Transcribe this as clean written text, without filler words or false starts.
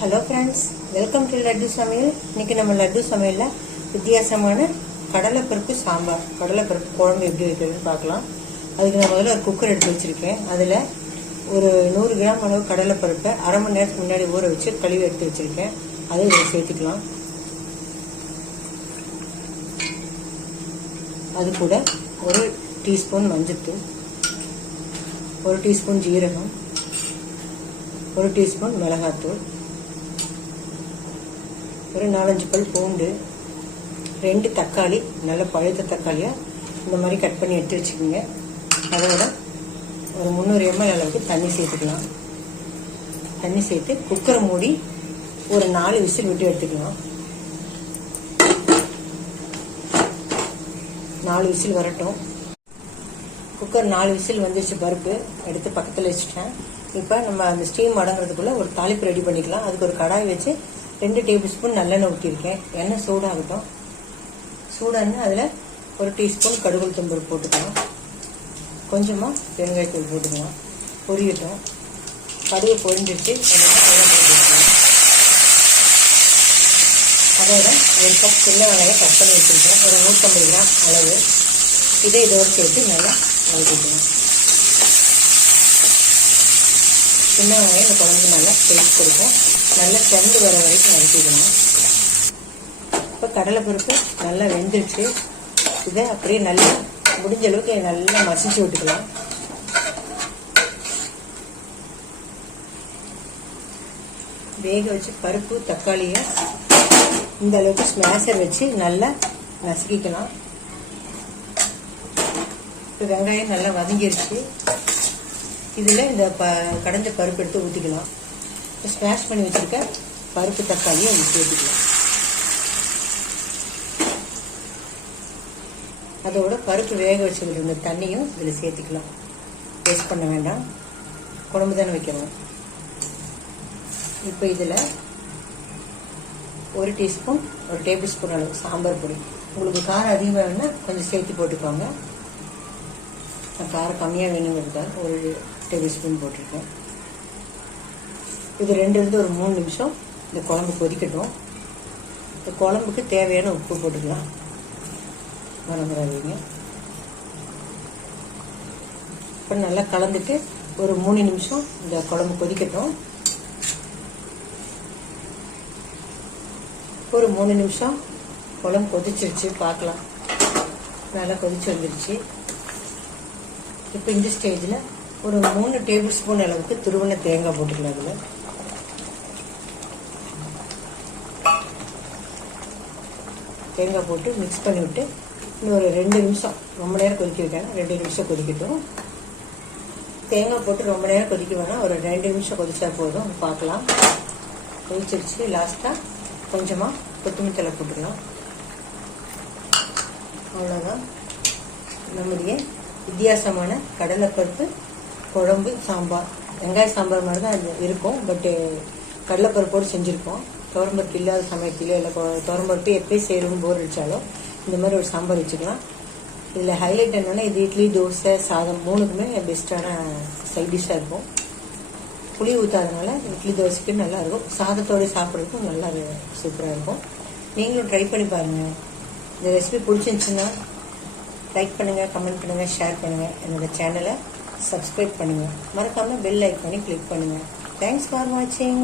Hello friends, welcome to laddu சமையல். இன்னைக்கு நம்ம லட்டு சமையலில் வித்தியாசமான கடலைப்பருப்பு சாம்பார், கடலைப்பருப்பு குழம்பு எப்படி வைக்கிறதுன்னு பார்க்கலாம். அதுக்கு நான் முதல்ல ஒரு குக்கர் எடுத்து வச்சுருக்கேன். அதில் ஒரு 100 கிராம் அளவு கடலைப்பருப்பை அரை மணி நேரத்துக்கு முன்னாடி ஊற வச்சு கழுவி எடுத்து வச்சுருக்கேன். அதை இதில் சேர்த்துக்கலாம். அது கூட ஒரு டீஸ்பூன் மஞ்சள்தூள், ஒரு டீஸ்பூன் ஜீரகம், ஒரு டீஸ்பூன் மிளகாத்தூள், ஒரு 4-5 பல் பூண்டு, 2 தக்காளி, நல்ல பழுத்த தக்காளியாக இந்த மாதிரி கட் பண்ணி எடுத்து வச்சுக்கோங்க. அதோட ஒரு 300 ml அளவுக்கு தண்ணி சேர்த்துக்கலாம். தண்ணி சேர்த்து குக்கரை மூடி ஒரு 4 விசில் விட்டு எடுத்துக்கலாம். 4 விசில் வரட்டும். குக்கர் 4 விசில் வந்துச்சு. பருப்பு எடுத்து பக்கத்தில் வச்சுட்டேன். இப்போ நம்ம அந்த ஸ்டீம் அடங்குறதுக்குள்ளே ஒரு தாளிப்பு ரெடி பண்ணிக்கலாம். அதுக்கு ஒரு கடாய் வச்சு 2 டேபிள் ஸ்பூன் நல்லெண்ணெய் ஊற்றிருக்கேன். எண்ணெய் சூடாகட்டும். சூடான அதில் ஒரு டீஸ்பூன் கடுகு உளுத்தம்பருப்பு போட்டுக்கலாம். கொஞ்சமாக வெங்காயத்தூள் போட்டுக்கலாம். பொரியட்டும். கடுகு பொரிஞ்சிச்சு. அதோட ஒரு கப் சின்ன வெங்காயம் கட் பண்ணி வச்சுருக்கேன், ஒரு 150 கிராம் அளவு. இதை இதோடு சேர்த்து நல்லா வதக்கிக்கலாம். சின்ன வெங்காயம் இந்த குழம்புக்கு நல்லா டேஸ்ட் கொடுக்கும். நல்லா செண்டு வர வரைக்கும் வதக்கிக்கணும். இப்போ கடலைப்பருப்பு நல்லா வெந்துருச்சு. இதை அப்படியே நல்லா முடிஞ்ச அளவுக்கு நல்லா மசிச்சு விட்டுக்கலாம். வேக வச்சு பருப்பு தக்காளியை இந்த அளவுக்கு ஸ்மாஷர் வச்சு நல்லா நசுக்கிக்கலாம். இப்போ வெங்காயம் நல்லா வதங்கிருச்சு. இதில் இந்த கடைஞ்ச பருப்பு எடுத்து ஊற்றிக்கலாம். ஸ்மாஷ் பண்ணி வச்சுருக்க பருப்பு தக்காளியை அதில் சேர்த்துக்கலாம். அதோட பருப்பு வேக வச்சுக்கிட்டு இருந்த தண்ணியும் இதில் சேர்த்துக்கலாம். வேஸ்ட் பண்ண வேண்டாம், குழம்பு தானே வைக்கணும். இப்போ இதில் ஒரு டீஸ்பூன், ஒரு டேபிள் ஸ்பூன் அளவு சாம்பார் பொடி. உங்களுக்கு காரம் அதிகமாக வேணும்னா கொஞ்சம் சேர்த்து போட்டுக்கோங்க. நான் காரம் கம்மியாக வேணுங்கிறதுக்காக ஒரு டேபிள் ஸ்பூன் போட்டிருக்கேன். இது 2 ஒரு 3 நிமிஷம் இந்த குழம்பு கொதிக்கட்டும். இந்த குழம்புக்கு தேவையான உப்பு போட்டுக்கலாம், மறந்துடாதீங்க. இப்போ நல்லா கலந்துட்டு ஒரு 3 நிமிஷம் இந்த குழம்பு கொதிக்கட்டும். ஒரு 3 நிமிஷம் குழம்பு கொதிச்சிருச்சு, பார்க்கலாம். நல்லா கொதிச்சு வந்துருச்சு. இப்போ இந்த ஸ்டேஜில் ஒரு 3 டேபிள் ஸ்பூன் அளவுக்கு துருவன தேங்காய் போட்டுக்கலாம். அதில் தேங்காய் போட்டு மிக்ஸ் பண்ணி விட்டு இன்னொரு 2 நிமிஷம், ரொம்ப நேரம் கொதிக்க வைக்கணும், 2 நிமிஷம் கொதிக்கட்டும். தேங்காய் போட்டு ரொம்ப நேரம் கொதிக்க வேணாம், ஒரு 2 நிமிஷம் கொதிச்சா போதும். பார்க்கலாம். கொதிச்சிருச்சு. லாஸ்ட்டாக கொஞ்சமாக கொத்தமல்லி தழை போட்டுக்கலாம். அவ்வளோதான். நம்முடைய வித்தியாசமான கடலைப்பருப்பு குழம்பு சாம்பார். வெங்காய சாம்பார் மாதிரி தான் அது இருக்கும், பட்டு கடலைப்பருப்போடு செஞ்சுருக்கோம். துவரம்பருப்பு இல்லாத சமயத்திலோ இல்லை துவரம்பருப்பு எப்பயும் செய்யணும்னு போர் அடித்தாலும் இந்த மாதிரி ஒரு சாம்பார் வச்சுக்கலாம். இதில் ஹைலைட் என்னென்னா, இது இட்லி, தோசை, சாதம் 3க்குமே பெஸ்ட்டான சைட் டிஷ்ஷாக இருக்கும். புளி ஊற்றாதனால இட்லி தோசைக்கு நல்லாயிருக்கும், சாதத்தோடு சாப்பிட்றதுக்கும் நல்லா சூப்பராக இருக்கும். நீங்களும் ட்ரை பண்ணி பாருங்கள். இந்த ரெசிபி பிடிச்சிருந்துச்சுன்னா லைக் பண்ணுங்கள், கமெண்ட் பண்ணுங்கள், ஷேர் பண்ணுங்கள். என்னோடய சேனலை சப்ஸ்கிரைப் பண்ணுங்கள். மறக்காமல் பெல் ஐக்கானை கிளிக் பண்ணுங்கள். தேங்க்ஸ் ஃபார் வாட்சிங்.